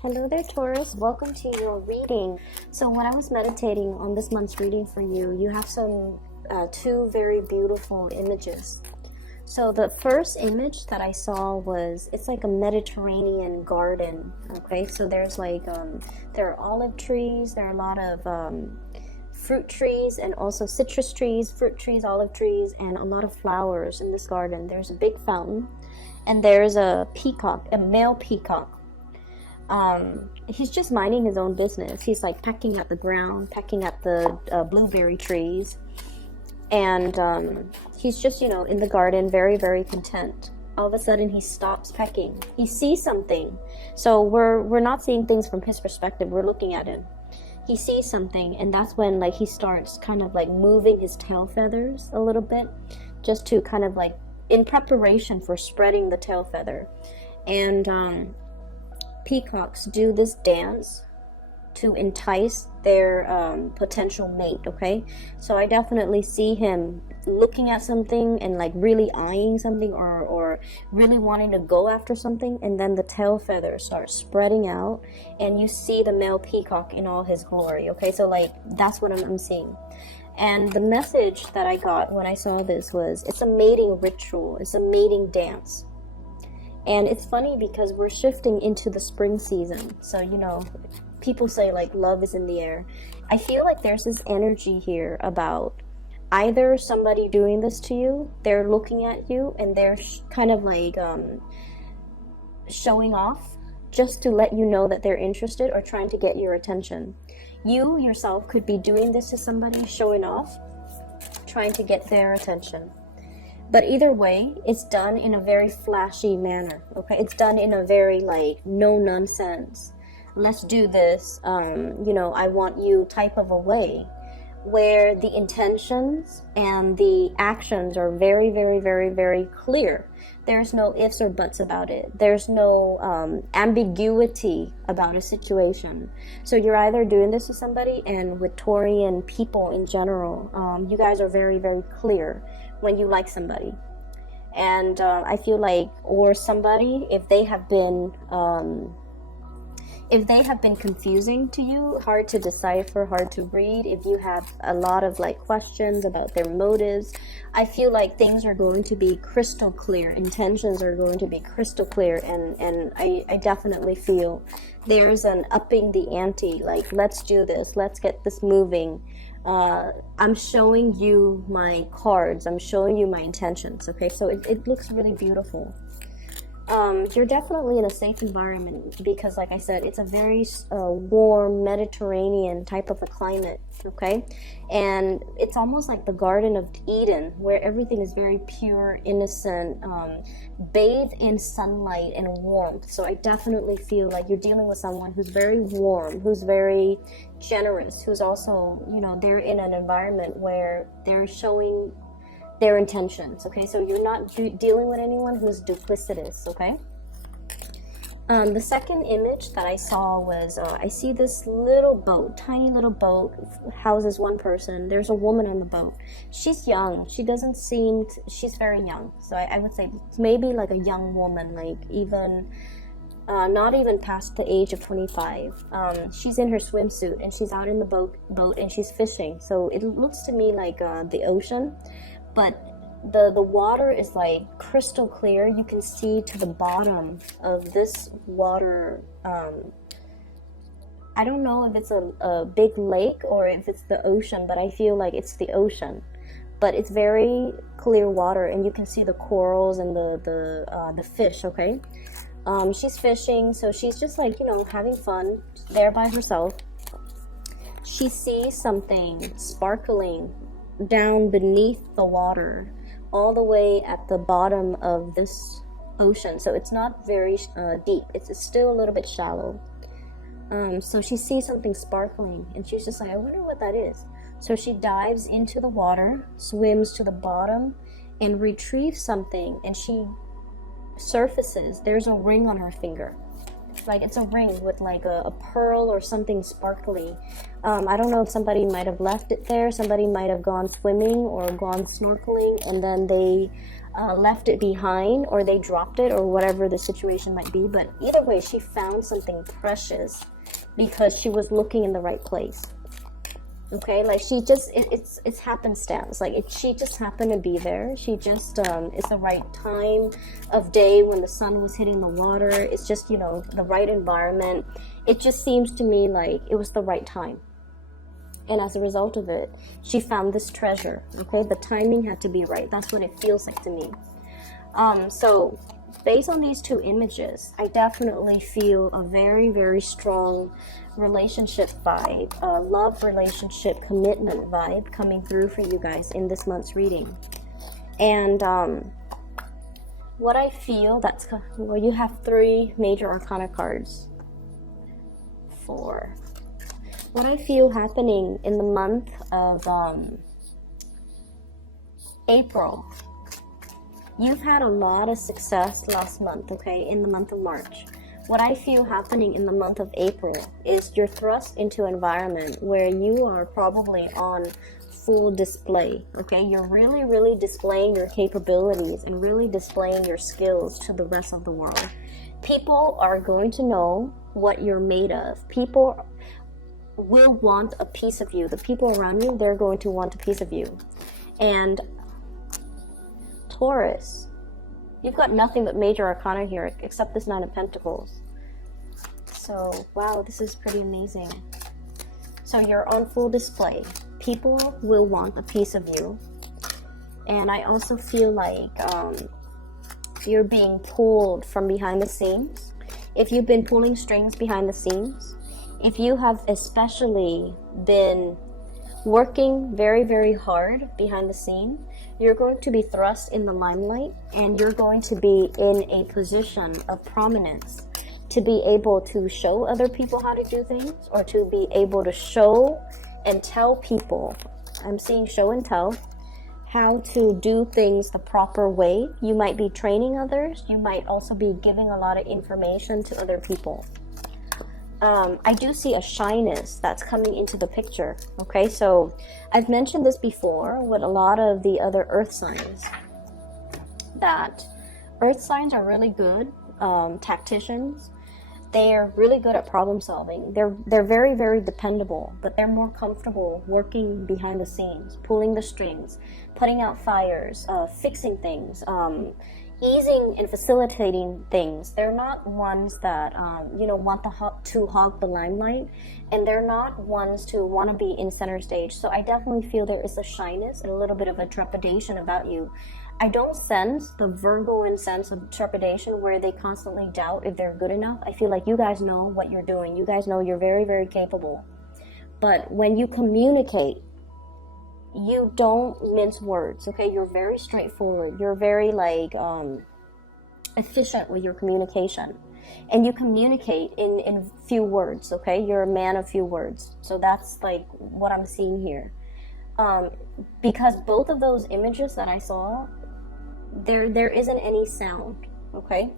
Hello there, Taurus. Welcome to your reading. So when I was meditating on this month's reading for you, you have some two very beautiful images. So the first image that I saw was, it's like a Mediterranean garden. Okay, so there's like, there are olive trees, there are a lot of fruit trees, and also citrus trees, fruit trees, olive trees, and a lot of flowers in this garden. There's a big fountain, and there's a peacock, a male peacock. He's just minding his own business. He's like pecking at the ground, pecking at the blueberry trees, and he's just, you know, in the garden, very, very content. All of a sudden, he stops pecking. He sees something. So we're not seeing things from his perspective. We're looking at him. He sees something, and that's when like he starts kind of like moving his tail feathers a little bit, just to kind of like in preparation for spreading the tail feather. And peacocks do this dance to entice their potential mate. Okay, so I definitely see him looking at something and like really eyeing something, or really wanting to go after something, and then the tail feathers start spreading out and you see the male peacock in all his glory. Okay, so like that's what I'm seeing. And the message that I got when I saw this was, it's a mating ritual, it's a mating dance. And it's funny because we're shifting into the spring season. So, you know, people say like love is in the air. I feel like there's this energy here about either somebody doing this to you, they're looking at you and they're kind of like showing off just to let you know that they're interested or trying to get your attention. You yourself could be doing this to somebody, showing off, trying to get their attention. But either way, it's done in a very flashy manner, okay? It's done in a very, like, no-nonsense, let's do this, you know, I want you type of a way, where the intentions and the actions are very, very, very, very clear. There's no ifs or buts about it. There's no ambiguity about a situation. So you're either doing this to somebody, and with Taurian people in general, you guys are very, very clear when you like somebody. And I feel like, or somebody, if they have been confusing to you, hard to decipher, hard to read, if you have a lot of like questions about their motives, I feel like things are going to be crystal clear, intentions are going to be crystal clear, and I definitely feel there's an upping the ante, like let's do this, let's get this moving. I'm showing you my cards, I'm showing you my intentions, okay? So it looks really beautiful. You're definitely in a safe environment because, like I said, it's a very warm Mediterranean type of a climate, okay? And it's almost like the Garden of Eden, where everything is very pure, innocent, bathed in sunlight and warmth. So I definitely feel like you're dealing with someone who's very warm, who's very generous, who's also, you know, they're in an environment where they're showing their intentions, okay? So you're not dealing with anyone who's duplicitous, okay? The second image that I saw was, I see this little boat, tiny little boat, houses one person. There's a woman on the boat. She's young. She doesn't seem, she's very young. So I would say maybe like a young woman, like even, not even past the age of 25. She's in her swimsuit and she's out in the boat and she's fishing. So it looks to me like the ocean. But the water is like crystal clear. You can see to the bottom of this water. I don't know if it's a big lake or if it's the ocean, but I feel like it's the ocean. But it's very clear water, and you can see the corals and the fish, okay? She's fishing, so she's just like, you know, having fun there by herself. She sees something sparkling down beneath the water, all the way at the bottom of this ocean. So it's not very deep. It's still a little bit shallow. So she sees something sparkling, and she's just like, I wonder what that is. So she dives into the water, swims to the bottom, and retrieves something, and she surfaces. There's a ring on her finger. Like it's a ring with like a pearl or something sparkly. I don't know if somebody might have left it there. Somebody might have gone swimming or gone snorkeling, and then they left it behind, or they dropped it, or whatever the situation might be. But either way, she found something precious because she was looking in the right place. Okay, like she just, it's happenstance. Like she just happened to be there. She just, it's the right time of day when the sun was hitting the water. It's just, you know, the right environment. It just seems to me like it was the right time. And as a result of it, she found this treasure. Okay, the timing had to be right. That's what it feels like to me. So based on these two images, I definitely feel a very, very strong relationship vibe, love relationship commitment vibe coming through for you guys in this month's reading. And what I feel, that's, well, you have 3 major arcana cards. 4. What I feel happening in the month of April, you've had a lot of success last month, okay, in the month of March. What I feel happening in the month of April is you're thrust into an environment where you are probably on full display, okay? You're really, really displaying your capabilities and really displaying your skills to the rest of the world. People are going to know what you're made of. People will want a piece of you. The people around you, they're going to want a piece of you. And Taurus, you've got nothing but major arcana here except this 9 of Pentacles. So, wow, this is pretty amazing. So you're on full display. People will want a piece of you. And I also feel like you're being pulled from behind the scenes. If you've been pulling strings behind the scenes, if you have especially been working very, very hard behind the scene, you're going to be thrust in the limelight, and you're going to be in a position of prominence to be able to show other people how to do things, or to be able to show and tell people, I'm seeing show and tell, how to do things the proper way. You might be training others. You might also be giving a lot of information to other people. I do see a shyness that's coming into the picture. Okay, so I've mentioned this before with a lot of the other earth signs, that earth signs are really good tacticians. They are really good at problem solving. They're very, very dependable, but they're more comfortable working behind the scenes, pulling the strings, putting out fires, fixing things, easing and facilitating things. They're not ones that want to hog the limelight, and they're not ones to want to be in center stage. So I definitely feel there is a shyness and a little bit of a trepidation about you. I don't sense the Virgoan sense of trepidation where they constantly doubt if they're good enough. I feel like you guys know what you're doing. You guys know you're very, very capable. But when you communicate, you don't mince words, okay? You're very straightforward. You're very, efficient with your communication. And you communicate in few words, okay? You're a man of few words. So that's, what I'm seeing here. Because both of those images that I saw, there isn't any sound, okay?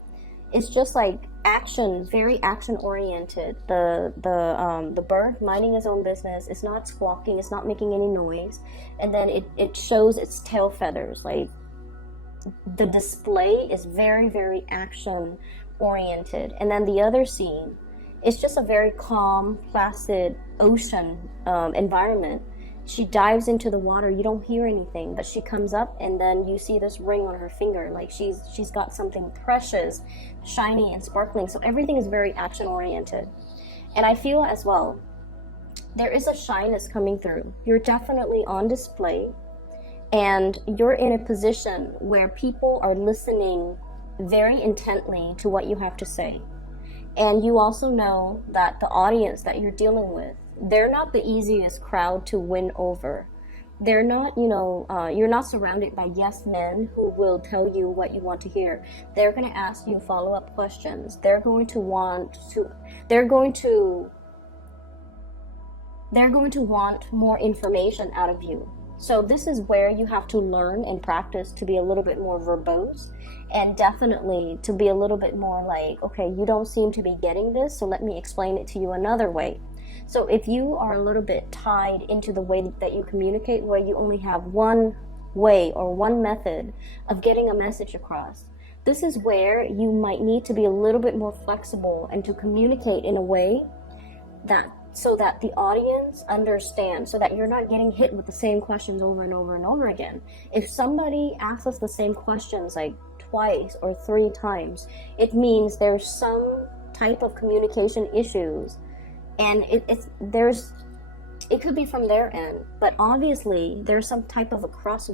It's just action, very action oriented. The bird minding his own business. It's not squawking, it's not making any noise, and then it shows its tail feathers. The display is very, very action oriented. And then the other scene, it's just a very calm, placid ocean environment. She dives into the water. You don't hear anything, but she comes up, and then you see this ring on her finger. She's got something precious, shiny and sparkling. So everything is very action oriented. And I feel as well, there is a shyness coming through. You're definitely on display, and you're in a position where people are listening very intently to what you have to say. And you also know that the audience that you're dealing with, they're not the easiest crowd to win over. They're not, you're not surrounded by yes men who will tell you what you want to hear. They're going to ask you follow-up questions. They're going to want more information out of you. So this is where you have to learn and practice to be a little bit more verbose, and definitely to be a little bit more okay, you don't seem to be getting this, so let me explain it to you another way. So if you are a little bit tied into the way that you communicate, where you only have one way or one method of getting a message across. This is where you might need to be a little bit more flexible and to communicate in a way that so that the audience understands, so that you're not getting hit with the same questions over and over and over again. If somebody asks us the same questions like twice or 3 times, it means there's some type of communication issues, and it could be from their end, but obviously there's some type of a cross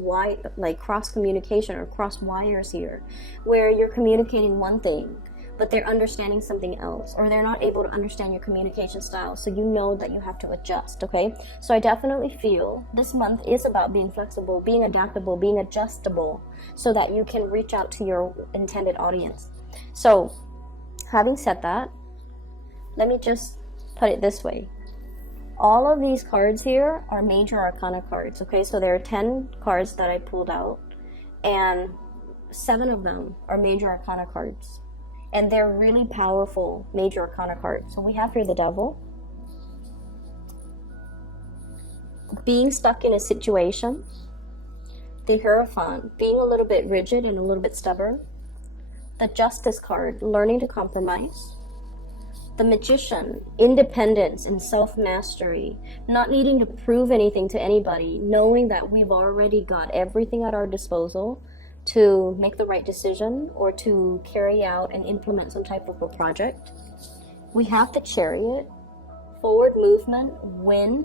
communication or cross wires here, where you're communicating one thing but they're understanding something else, or they're not able to understand your communication style, so you know that you have to adjust. Okay, so I definitely feel this month is about being flexible, being adaptable, being adjustable, so that you can reach out to your intended audience. So having said that, let me just put it this way. All of these cards here are major arcana cards. Okay, so there are 10 cards that I pulled out, and 7 of them are major arcana cards. And they're really powerful major arcana cards. So we have here the Devil, being stuck in a situation, the Hierophant, being a little bit rigid and a little bit stubborn, the Justice card, learning to compromise, the Magician, independence and self-mastery, not needing to prove anything to anybody, knowing that we've already got everything at our disposal to make the right decision or to carry out and implement some type of a project. We have the Chariot, forward movement, win,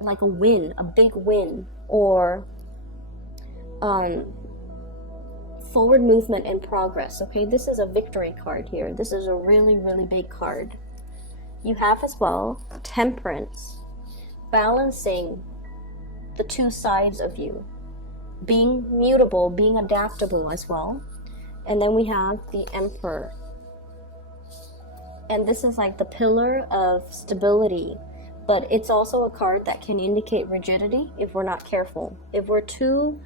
like a win, a big win, or forward movement and progress. Okay, this is a victory card here. This is a really, really big card. You have as well Temperance, balancing the 2 sides of you, being mutable, being adaptable as well. And then we have the Emperor, and this is like the pillar of stability, but it's also a card that can indicate rigidity if we're not careful. If we're too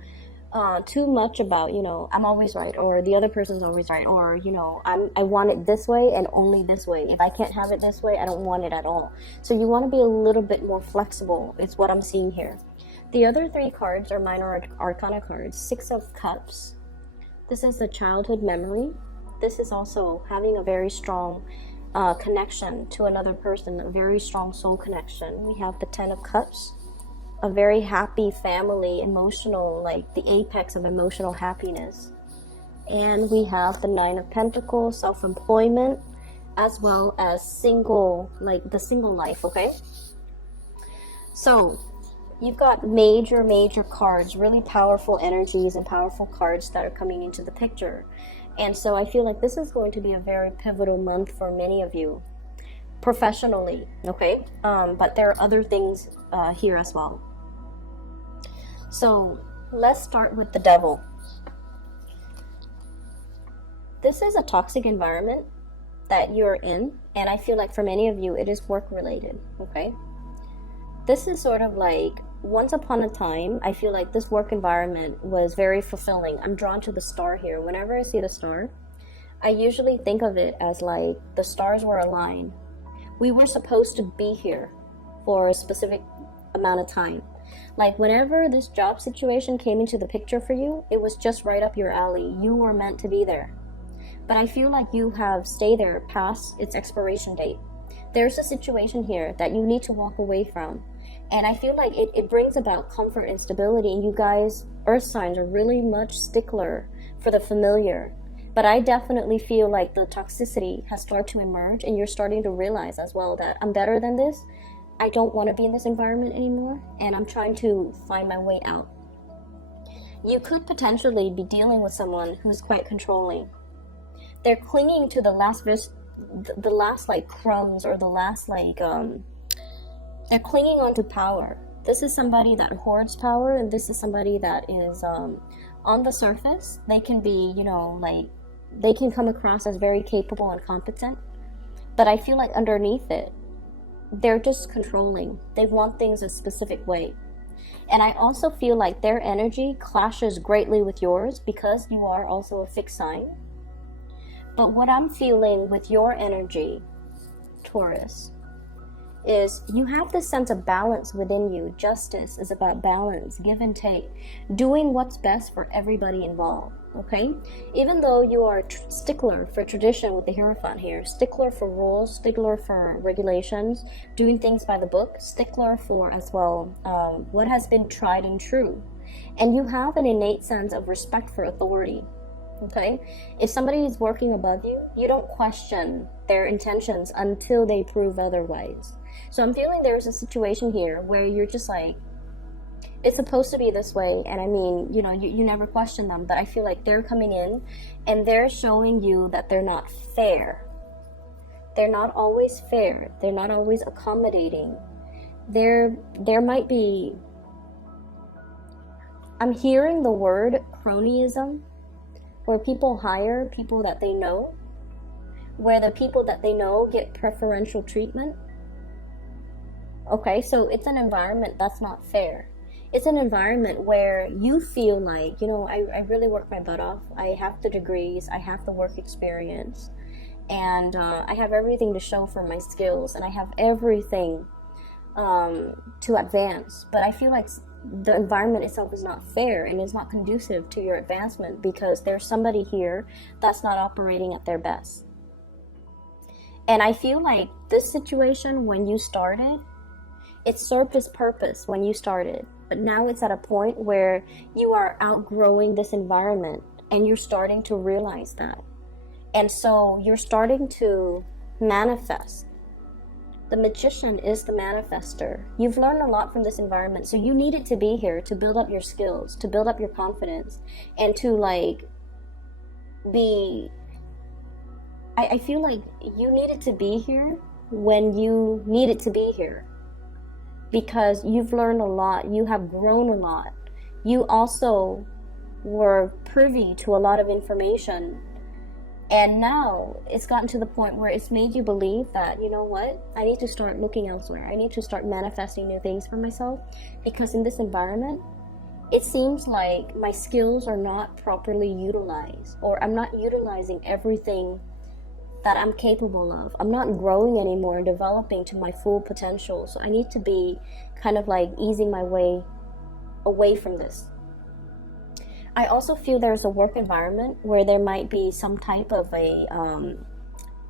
much about, I'm always right, or the other person's always right, or I want it this way and only this way. If I can't have it this way, I don't want it at all. So you want to be a little bit more flexible, is what I'm seeing here. The other 3 cards are minor arcana cards. 6 of Cups. This is the childhood memory. This is also having a very strong connection to another person, a very strong soul connection. We have the 10 of Cups, a very happy family, emotional, like the apex of emotional happiness. And we have the 9 of Pentacles, self-employment, as well as single, like the single life. Okay, so you've got major cards, really powerful energies and powerful cards that are coming into the picture. And so I feel like this is going to be a very pivotal month for many of you professionally. Okay, but there are other things here as well. So let's start with the Devil. This is a toxic environment that you're in, and I feel like for many of you it is work related. Okay, this is sort of like, once upon a time, I feel like this work environment was very fulfilling. I'm drawn to the star here. Whenever I see the star, I usually think of it as like the stars were aligned. We were supposed to be here for a specific amount of time. Like whenever this job situation came into the picture for you, it was just right up your alley. You were meant to be there. But I feel like you have stayed there past its expiration date. There's a situation here that you need to walk away from. And I feel like it brings about comfort and stability. And you guys, earth signs, are really much stickler for the familiar. But I definitely feel like the toxicity has started to emerge, and you're starting to realize as well that I'm better than this. I don't want to be in this environment anymore, and I'm trying to find my way out. You could potentially be dealing with someone who's quite controlling. They're clinging to the last like crumbs, or the last like they're clinging onto power. This is somebody that hoards power, and this is somebody that is on the surface. They can be, like, they can come across as very capable and competent, but I feel like underneath it, they're just controlling. They want things a specific way. And I also feel like their energy clashes greatly with yours because you are also a fixed sign. But what I'm feeling with your energy, Taurus, is you have this sense of balance within you. Justice is about balance, give and take, doing what's best for everybody involved, okay? Even though you are a stickler for tradition with the Hierophant here, stickler for rules, stickler for regulations, doing things by the book, stickler for as well what has been tried and true. And you have an innate sense of respect for authority. Okay, if somebody is working above you, you don't question their intentions until they prove otherwise. So I'm feeling there's a situation here where you're just like, it's supposed to be this way, and I mean, you know, you never question them, but I feel like they're coming in and they're showing you that they're not fair. They're not always fair. They're not always accommodating. There might be, I'm hearing the word cronyism, where people hire people that they know, where the people that they know get preferential treatment. Okay, so it's an environment that's not fair. It's an environment where you feel like, you know, I really work my butt off. I have the degrees, I have the work experience, and I have everything to show for my skills, and I have everything to advance. But I feel like the environment itself is not fair and is not conducive to your advancement because there's somebody here that's not operating at their best. And I feel like this situation, when you started, it served its purpose when you started, but now it's at a point where you are outgrowing this environment and you're starting to realize that. And so you're starting to manifest. The magician is the manifester. You've learned a lot from this environment, so you needed to be here to build up your skills, to build up your confidence, and to like be, I feel like you needed to be here when you needed to be here, because you've learned a lot, you have grown a lot. You also were privy to a lot of information. And now it's gotten to the point where it's made you believe that, you know what, I need to start looking elsewhere. I need to start manifesting new things for myself, because in this environment, it seems like my skills are not properly utilized, or I'm not utilizing everything that I'm capable of. I'm not growing anymore and developing to my full potential. So I need to be kind of like easing my way away from this. I also feel there's a work environment where there might be some type of a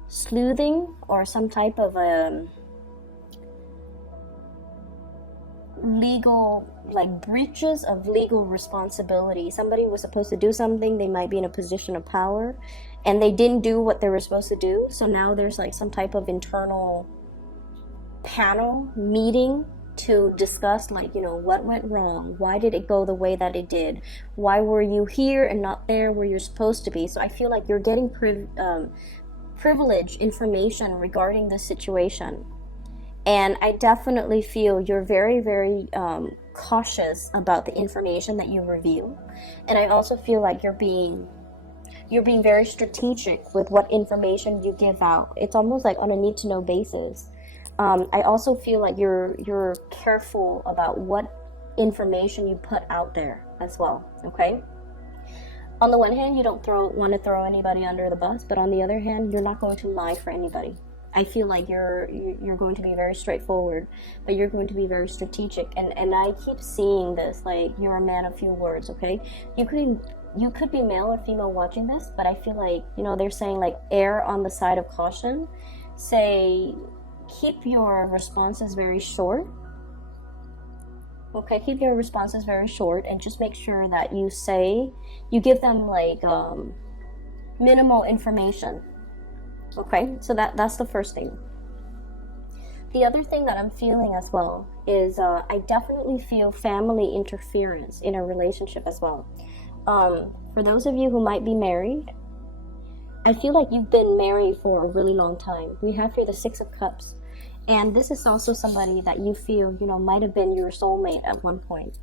sleuthing or some type of a legal, like breaches of legal responsibility. Somebody was supposed to do something, they might be in a position of power, and they didn't do what they were supposed to do. So now there's like some type of internal panel meeting to discuss, like, you know, what went wrong, why did it go the way that it did, why were you here and not there where you're supposed to be. So I feel like you're getting privileged information regarding this situation, and I definitely feel you're very, very cautious about the information that you review. And I also feel like you're being very strategic with what information you give out. It's almost like on a need to know basis. I also feel like you're careful about what information you put out there as well, okay? On the one hand, you don't want to throw anybody under the bus, but on the other hand, you're not going to lie for anybody. I feel like you're going to be very straightforward, but you're going to be very strategic. And I keep seeing this, like, you're a man of few words, okay? You could be male or female watching this, but I feel like, you know, they're saying, like, err on the side of caution. Say, keep your responses very short. Okay, keep your responses very short, and just make sure that you give them like minimal information. Okay, so that's the first thing. The other thing that I'm feeling as well is I definitely feel family interference in a relationship as well. For those of you who might be married, I feel like you've been married for a really long time. We have here the Six of Cups. And this is also somebody that you feel, you know, might have been your soulmate at one point.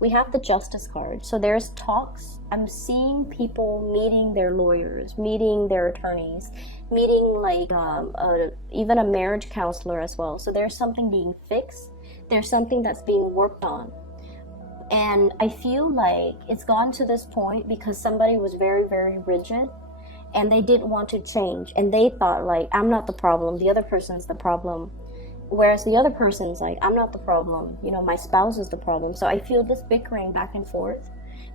We have the Justice card. So there's talks. I'm seeing people meeting their lawyers, meeting their attorneys, meeting like even a marriage counselor as well. So there's something being fixed. There's something that's being worked on. And I feel like it's gone to this point because somebody was very, very rigid. And they didn't want to change, and they thought, like, I'm not the problem, the other person's the problem. Whereas the other person's like, I'm not the problem, you know, my spouse is the problem. So I feel this bickering back and forth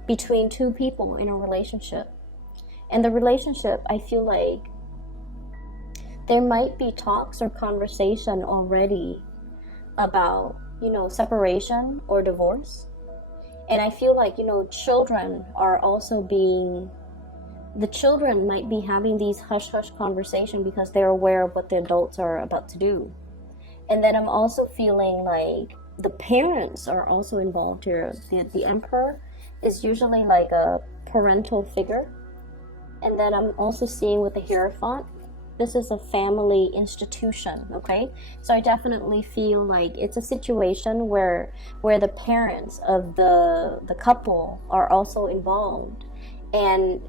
between two people in a relationship. And the relationship, I feel like there might be talks or conversation already about, you know, separation or divorce. And I feel like, you know, children are also the children might be having these hush-hush conversations because they're aware of what the adults are about to do. And then I'm also feeling like the parents are also involved here. The emperor is usually like a parental figure. And then I'm also seeing with the Hierophant, this is a family institution, okay? So I definitely feel like it's a situation where the parents of the couple are also involved. And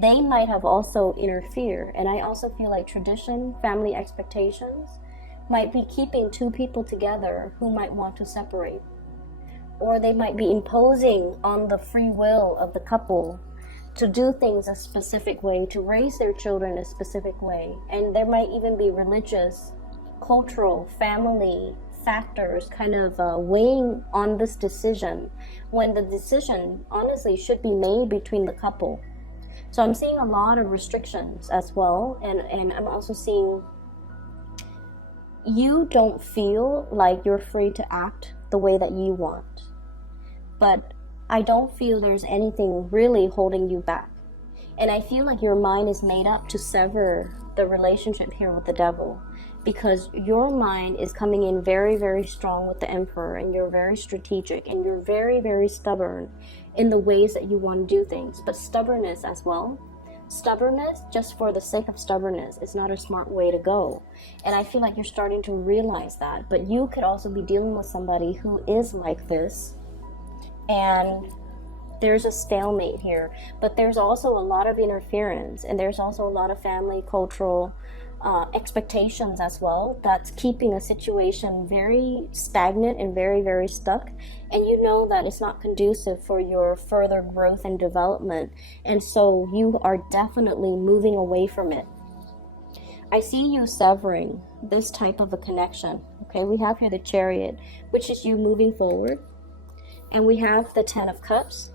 they might have also interfered. And I also feel like tradition, family expectations, might be keeping two people together who might want to separate. Or they might be imposing on the free will of the couple to do things a specific way, to raise their children a specific way. And there might even be religious, cultural, family factors kind of weighing on this decision, when the decision honestly should be made between the couple. So I'm seeing a lot of restrictions as well. And I'm also seeing you don't feel like you're free to act the way that you want. But I don't feel there's anything really holding you back. And I feel like your mind is made up to sever the relationship here with the devil, because your mind is coming in very, very strong with the emperor, and you're very strategic, and you're very, very stubborn in the ways that you want to do things. But stubbornness as well. Stubbornness, just for the sake of stubbornness, is not a smart way to go. And I feel like you're starting to realize that. But you could also be dealing with somebody who is like this, and there's a stalemate here. But there's also a lot of interference, and there's also a lot of family, cultural expectations as well, that's keeping a situation very stagnant and very, very stuck. And you know that it's not conducive for your further growth and development, and so you are definitely moving away from it. I see you severing this type of a connection. Okay, we have here the Chariot, which is you moving forward, and we have the Ten of Cups,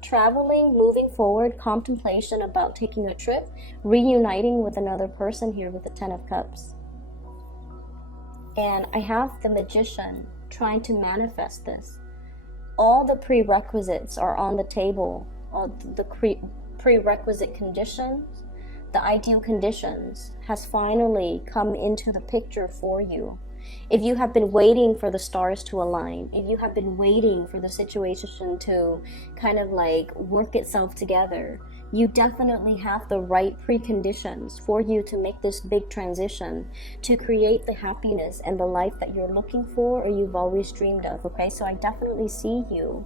traveling, moving forward, contemplation about taking a trip, reuniting with another person here with the Ten of Cups. And I have the Magician trying to manifest this. All the prerequisites are on the table, all the prerequisite conditions, the ideal conditions has finally come into the picture for you. If you have been waiting for the stars to align, if you have been waiting for the situation to kind of like work itself together, you definitely have the right preconditions for you to make this big transition, to create the happiness and the life that you're looking for or you've always dreamed of, okay? So I definitely see you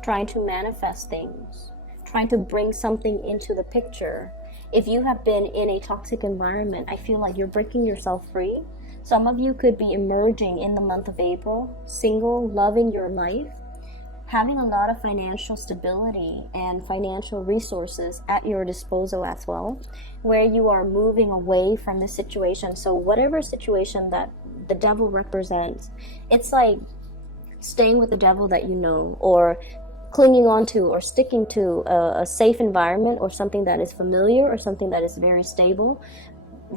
trying to manifest things, trying to bring something into the picture. If you have been in a toxic environment, I feel like you're breaking yourself free. Some of you could be emerging in the month of April, single, loving your life, having a lot of financial stability and financial resources at your disposal as well, where you are moving away from this situation. So whatever situation that the devil represents, it's like staying with the devil that you know, or clinging on to or sticking to a safe environment, or something that is familiar, or something that is very stable.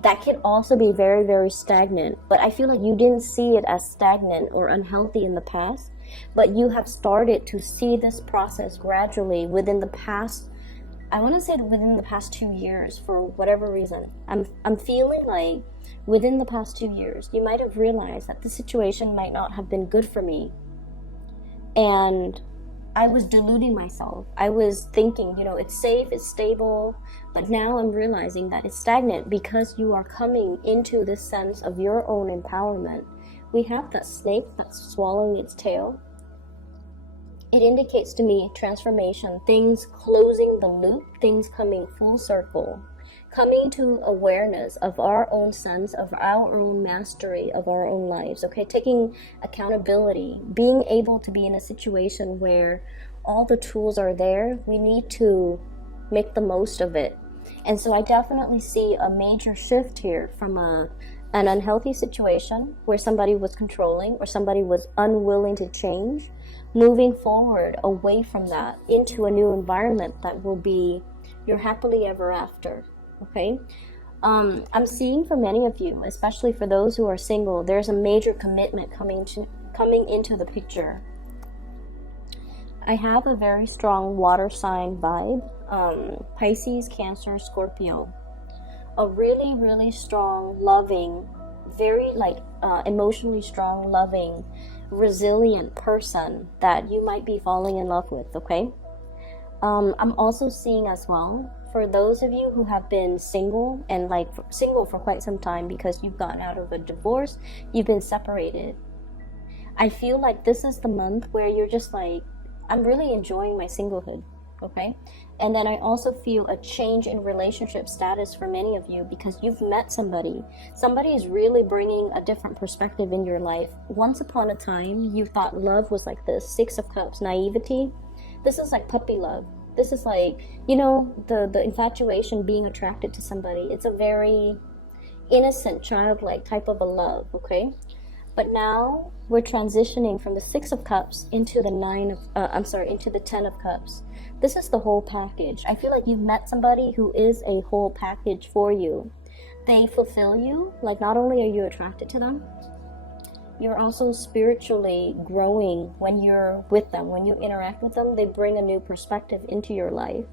That can also be very, very stagnant. But I feel like you didn't see it as stagnant or unhealthy in the past, but you have started to see this process gradually within the past, I want to say within the past 2 years, for whatever reason. I'm feeling like within the past 2 years, you might have realized that the situation might not have been good for me. And I was deluding myself. I was thinking, you know, it's safe, it's stable, but now I'm realizing that it's stagnant because you are coming into this sense of your own empowerment. We have that snake that's swallowing its tail. It indicates to me transformation, things closing the loop, things coming full circle, coming to awareness of our own sense, of our own mastery of our own lives, okay? Taking accountability, being able to be in a situation where all the tools are there. We need to make the most of it. And so I definitely see a major shift here from an an unhealthy situation where somebody was controlling or somebody was unwilling to change, moving forward away from that into a new environment that will be your happily ever after. Okay, I'm seeing for many of you, especially for those who are single, there's a major commitment coming into the picture. I have a very strong water sign vibe, Pisces, Cancer, Scorpio. A really, really strong, loving, very emotionally strong, loving, resilient person that you might be falling in love with, okay? I'm also seeing as well, for those of you who have been single and single for quite some time because you've gotten out of a divorce, you've been separated. I feel like this is the month where you're just like, I'm really enjoying my singlehood, okay? And then I also feel a change in relationship status for many of you because you've met somebody. Somebody is really bringing a different perspective in your life. Once upon a time, you thought love was like this, Six of Cups, naivety. This is like puppy love. This is like, the infatuation, being attracted to somebody. It's a very innocent, childlike type of a love, okay? But now we're transitioning from the Six of Cups into the into the Ten of Cups. This is the whole package. I feel like you've met somebody who is a whole package for you. They fulfill you. Like, not only are you attracted to them, you're also spiritually growing when you're with them. When you interact with them, they bring a new perspective into your life.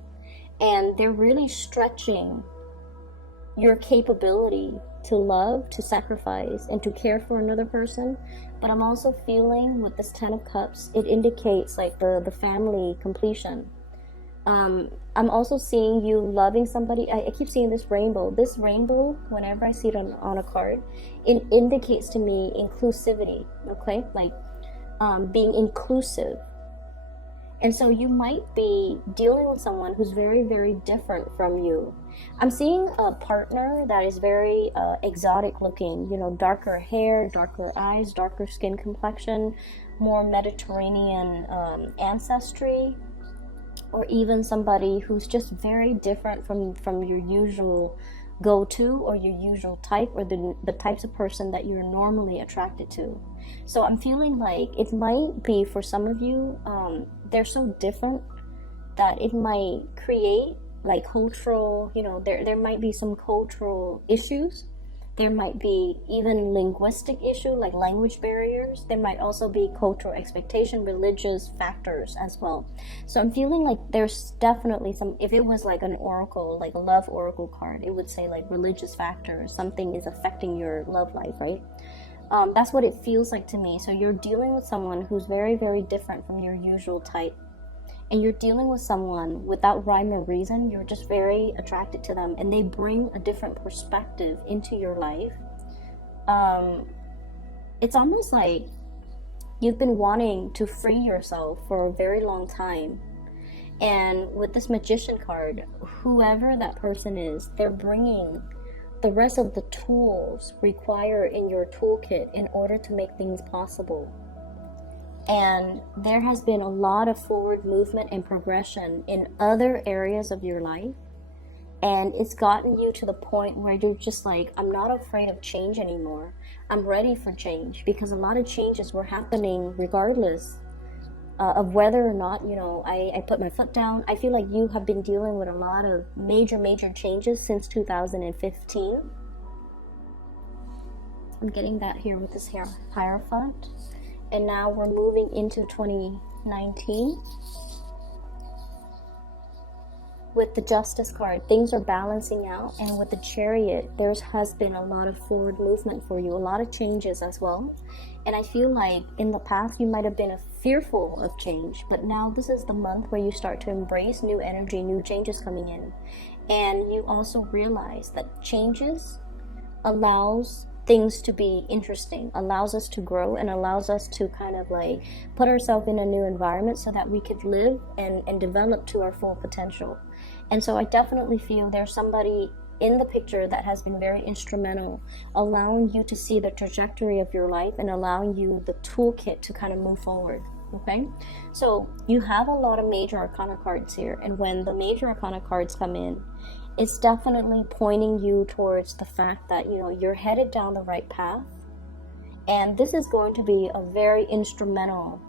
And they're really stretching your capability to love, to sacrifice, and to care for another person. But I'm also feeling with this Ten of Cups, it indicates like the family completion. I'm also seeing you loving somebody. I keep seeing this rainbow. This rainbow, whenever I see it on a card, it indicates to me inclusivity, okay? Like being inclusive. And so you might be dealing with someone who's very, very different from you. I'm seeing a partner that is very exotic looking, darker hair, darker eyes, darker skin complexion, more Mediterranean ancestry, or even somebody who's just very different from your usual go-to or your usual type, or the types of person that you're normally attracted to. So I'm feeling like it might be, for some of you, they're so different that it might create like cultural, there might be some cultural issues. There might be even linguistic issue, like language barriers. There might also be cultural expectation, religious factors as well. So I'm feeling like there's definitely some, if it was like an oracle, like a love oracle card, it would say like religious factors, something is affecting your love life, right? That's what it feels like to me. So you're dealing with someone who's very, very different from your usual type. And you're dealing with someone without rhyme or reason. You're just very attracted to them, and they bring a different perspective into your life. It's almost like you've been wanting to free yourself for a very long time. And with this Magician card, whoever that person is, they're bringing the rest of the tools required in your toolkit in order to make things possible. And there has been a lot of forward movement and progression in other areas of your life. And it's gotten you to the point where you're just like, I'm not afraid of change anymore. I'm ready for change, because a lot of changes were happening regardless of whether or not, I put my foot down. I feel like you have been dealing with a lot of major changes since 2015. I'm getting that here with this Hierophant. And now we're moving into 2019 with the Justice card. Things are balancing out, and with the Chariot, there has been a lot of forward movement for you, a lot of changes as well. And I feel like in the past you might have been fearful of change, but now this is the month where you start to embrace new energy, new changes coming in. And you also realize that changes allows things to be interesting, allows us to grow, and allows us to kind of like put ourselves in a new environment so that we could live and develop to our full potential. And so I definitely feel there's somebody in the picture that has been very instrumental, allowing you to see the trajectory of your life and allowing you the toolkit to kind of move forward. Okay, so you have a lot of major arcana cards here, and when the major arcana cards come in, it's definitely pointing you towards the fact that, you know, you're headed down the right path. And this is going to be a very instrumental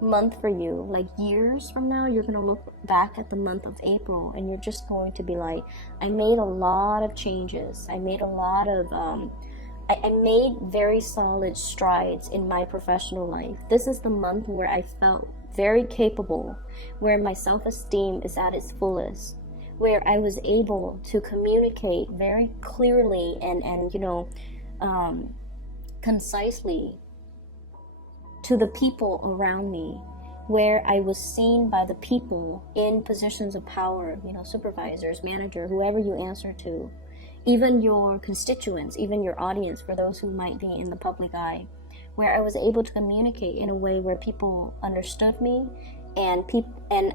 month for you. Like years from now, you're going to look back at the month of April and you're just going to be like, I made a lot of changes. I made a lot of, I made very solid strides in my professional life. This is the month where I felt very capable, where my self-esteem is at its fullest, where I was able to communicate very clearly and you know, concisely to the people around me, where I was seen by the people in positions of power, you know, supervisors, manager, whoever you answer to, even your constituents, even your audience, for those who might be in the public eye, where I was able to communicate in a way where people understood me, and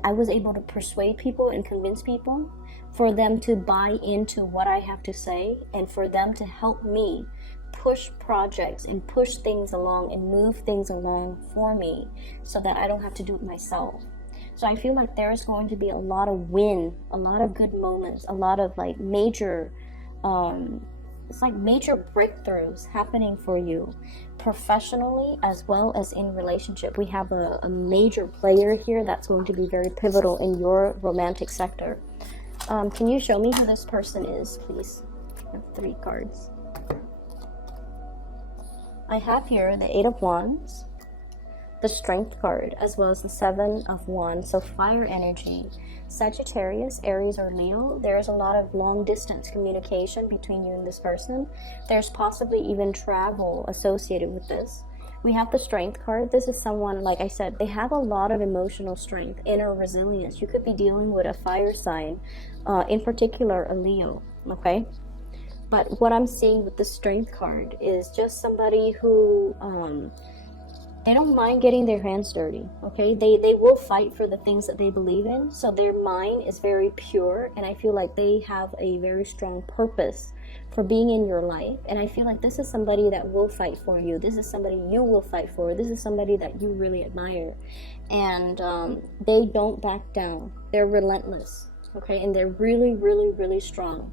I was able to persuade people and convince people for them to buy into what I have to say, and for them to help me push projects and push things along and move things along for me so that I don't have to do it myself. So I feel like there's going to be a lot of win, a lot of good moments, a lot of like major it's like major breakthroughs happening for you professionally as well as in relationship. We have a major player here that's going to be very pivotal in your romantic sector. Can you show me who this person is, please? I have 3 cards. I have here the 8 of Wands, the Strength card, as well as the 7 of Wands, so fire energy. Sagittarius, Aries, or Leo, there's a lot of long distance communication between you and this person. There's possibly even travel associated with this. We have the Strength card. This is someone, like I said, they have a lot of emotional strength, inner resilience. You could be dealing with a fire sign, in particular a Leo, okay? But what I'm seeing with the Strength card is just somebody who, they don't mind getting their hands dirty, okay? They will fight for the things that they believe in. So their mind is very pure, and I feel like they have a very strong purpose for being in your life. And I feel like this is somebody that will fight for you. This is somebody you will fight for. This is somebody that you really admire. And they don't back down. They're relentless, okay? And they're really, really, really strong.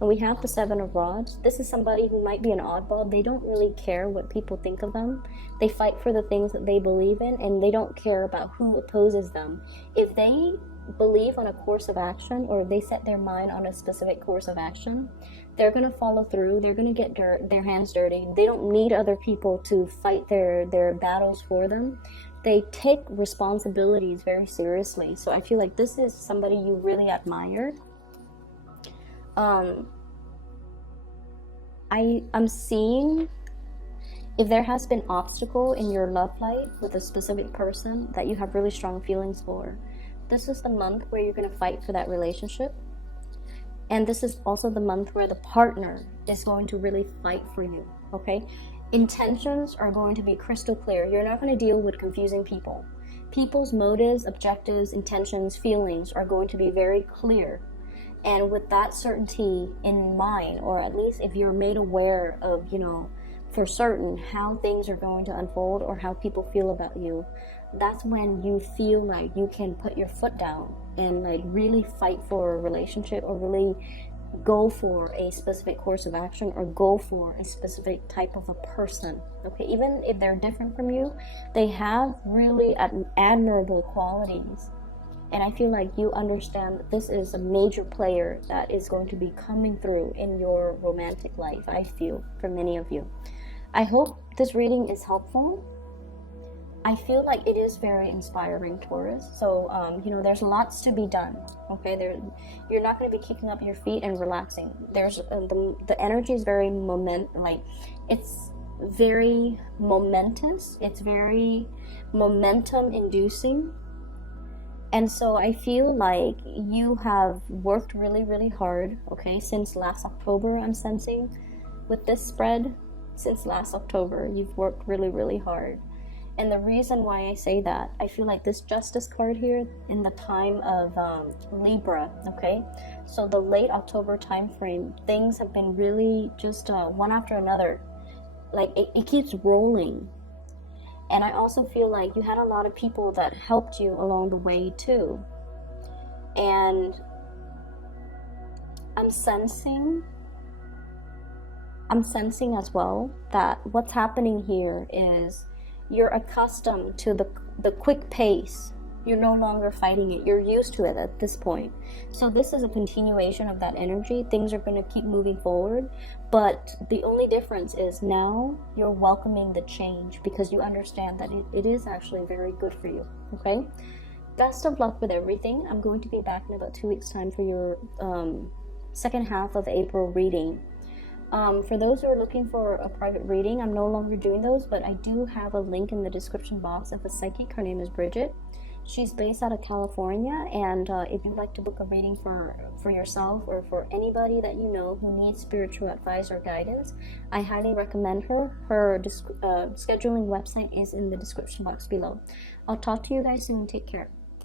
And we have the 7 of Rods. This is somebody who might be an oddball. They don't really care what people think of them. They fight for the things that they believe in, and they don't care about who opposes them. If they believe on a course of action, or they set their mind on a specific course of action, they're going to follow through. They're going to get their hands dirty. They don't need other people to fight their battles for them. They take responsibilities very seriously. So I feel like this is somebody you really admire. I'm seeing if there has been obstacle in your love life with a specific person that you have really strong feelings for, this is the month where you're going to fight for that relationship. And this is also the month where the partner is going to really fight for you, okay? Intentions are going to be crystal clear. You're not going to deal with confusing people. People's motives, objectives, intentions, feelings are going to be very clear. And with that certainty in mind, or at least if you're made aware of, you know, for certain how things are going to unfold or how people feel about you, that's when you feel like you can put your foot down and like really fight for a relationship, or really go for a specific course of action, or go for a specific type of a person, okay? Even if they're different from you, they have really admirable qualities. And I feel like you understand that this is a major player that is going to be coming through in your romantic life, I feel, for many of you. I hope this reading is helpful. I feel like it is very inspiring, Taurus. So, you know, there's lots to be done, okay? You're not going to be kicking up your feet and relaxing. There's the energy is very it's very momentous. It's very momentum-inducing. And so I feel like you have worked really, really hard, okay, since last October, I'm sensing. With this spread, since last October, you've worked really, really hard. And the reason why I say that, I feel like this Justice card here in the time of Libra, okay? So the late October time frame, things have been really just one after another. Like, it keeps rolling. And I also feel like you had a lot of people that helped you along the way too. And I'm sensing as well that what's happening here is you're accustomed to the quick pace. You're no longer fighting it. You're used to it at this point. So this is a continuation of that energy. Things are going to keep moving forward. But the only difference is now you're welcoming the change because you understand that it is actually very good for you. Okay? Best of luck with everything. I'm going to be back in about 2 weeks' time for your second half of April reading. For those who are looking for a private reading, I'm no longer doing those, but I do have a link in the description box of a psychic. Her name is Bridget. She's based out of California, and if you'd like to book a reading for yourself or for anybody that you know who needs spiritual advice or guidance, I highly recommend her. Her scheduling website is in the description box below. I'll talk to you guys soon. Take care.